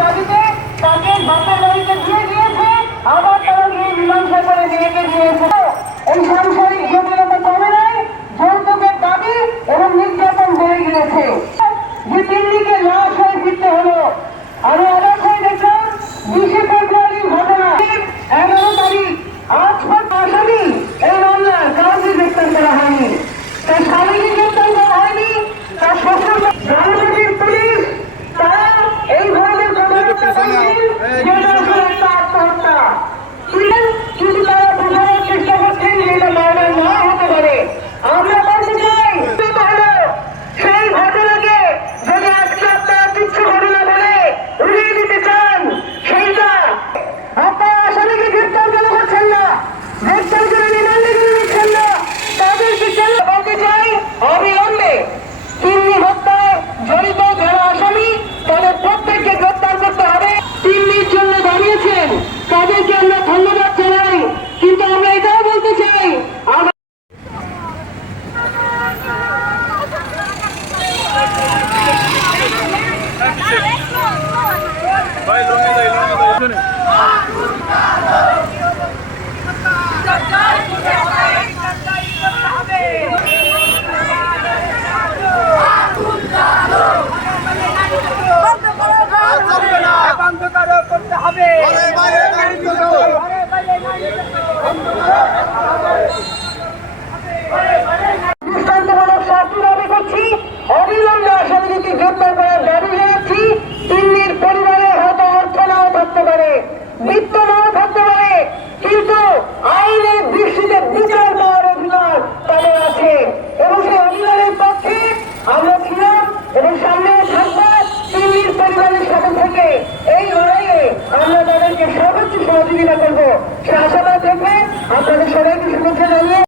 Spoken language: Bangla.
দাবিতে তাকে বাপের বাড়িতে দিয়ে দিয়েছে আবার তারা গিয়ে মীমাংসা করে মেয়েকে এই সাংসারিক জটিলতা কমে নাই যৌতুকের দাবি এবং নির্যাতন বেড়ে গিয়েছে। যে দিল্লিকে লাশ হয়ে ফিরতে হলো, আরও অবাক হয়ে দেখলাম, বিশে ফেব্রুয়ারির ঘটনা। এগারো তারিখ, আজ আসামি এই মামলার কাউকে গ্রেপ্তার করা হয়নি। তার স্বামীকে গ্রেপ্তার করা হয়নি, তার শ্বশুর করতে হবে। সে আশাবাদ দেখে আপনাদের সবাইকে শুভেচ্ছা জানিয়ে